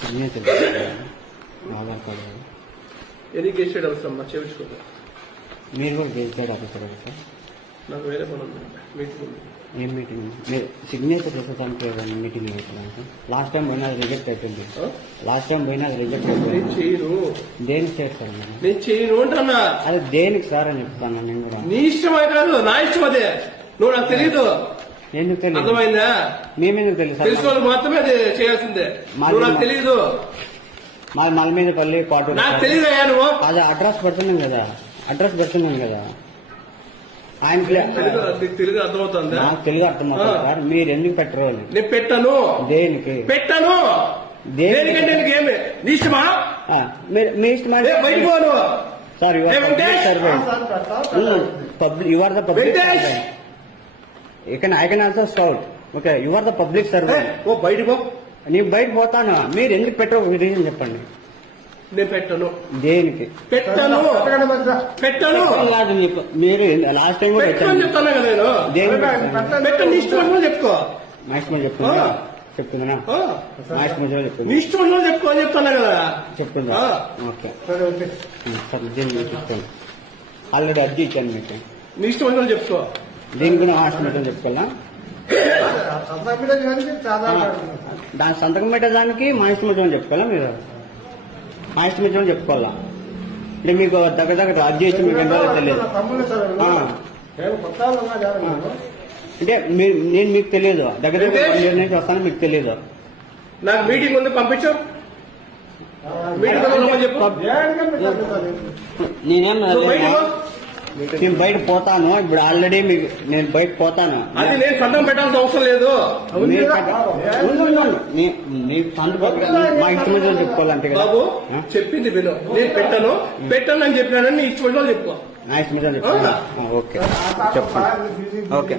Signature Aadhaar card ఎన్ని గెస్టెడ్ అవసరం చేయించుకోండి. మీరు కూడా గెజిటెడ్ ఆఫీసర్ సార్? నాకు వేరే పని ఉంది, మీటింగ్ ఉంది. ఏం మీటింగ్? మీరు సిగ్నేచర్ చేసేదానికి మీటింగ్ పెట్టాను సార్. లాస్ట్ టైం పోయినా రిజెక్ట్ అయిపోయింది. లాస్ట్ టైం పోయినా రిజెక్ట్ అయిపోయింది. నేను చేయను. దేనికి చేస్తాను నేను చేయను అంటున్నా. అది దేనికి సార్ అని చెప్తాను నేను కూడా. నీ ఇష్టమే కాదు, నా ఇష్టం అదే. నువ్వు నాకు తెలీదు. ఎందుకు తెలియదు? అర్థమైందా? మేమెందుకు తెలుసు? తెలిసిన వాళ్ళు మాత్రమే అది చేయాల్సిందే. నువ్వు నాకు తెలీదు. మాది మల్మీదపల్లి కోట. నాకు తెలియదయ్యా. నువ్వు అది అడ్రస్ పెడుతున్నాను కదా, అడ్రస్ పెడుతున్నాను కదా. ఆయన తెలుగు అర్థమవుతుంది. నాకు తెలుగు అర్థమవుతుంది సార్. మీరు ఎందుకు పెట్టరు? నేను పెట్టను. దేనికి పెట్టను? దేనికంటే ఏమి నీ ఇష్టమా? మీ ఇష్టమా? బయటకు పోను sir. You are the public servant. I can also scout. Okay, you are the public servant. ఓ బయటకు పో. నేను బయట పోతాను. మీరు ఎందుకు పెట్టరు? రీజన్ చెప్పండి. నేను పెట్టను. దేనికి పెట్టను? పెట్టను కాదు. మీరు లాస్ట్ టైం కూడా చెప్తాను కదా నేను. పెట్టను. ఇష్టం చెప్పుకో. మా ఇష్టం చెప్తున్నా చెప్తుందా? మా ఇష్టం చెప్తుంది. నీ ఇష్టం చెప్పుకో అని చెప్తాను కదా. చెప్తుందా? ఓకే సార్, చెప్తాను. ఆల్రెడీ అర్జీ ఇచ్చాను మీకు. నీ ఇష్టం చెప్పుకో. దీనికి కూడా మా ఇష్టం చెప్పుకోవాలా? దాని సంతకం పెట్టేదానికి మా ఇష్టం చెప్పుకోవాలా? మీరు మా ఇష్టం చెప్పుకోవాలా? అంటే మీకు దగ్గర అర్జీ ఇచ్చి మీకు ఎంత తెలియదు అంటే నేను మీకు తెలియదు. దగ్గర నుంచి వస్తాను మీకు తెలియదు. నాకు మీటింగ్ ఉంది, పంపించు. నేను బయట పోతాను. ఇప్పుడు ఆల్రెడీ మీకు నేను బయట పోతాను. అది నేను సంతకం పెట్టాల్సిన అవసరం లేదు. మీకు సంతకం మా ఇష్టం చెప్పుకోవాలంటే కదా. బాబు చెప్పింది విను. నేను పెట్టను అని చెప్పినానని నీ ఇష్టం చెప్పుకో. నా ఇష్టం చెప్పుకోవాలి. ఓకే చెప్పండి. ఓకే.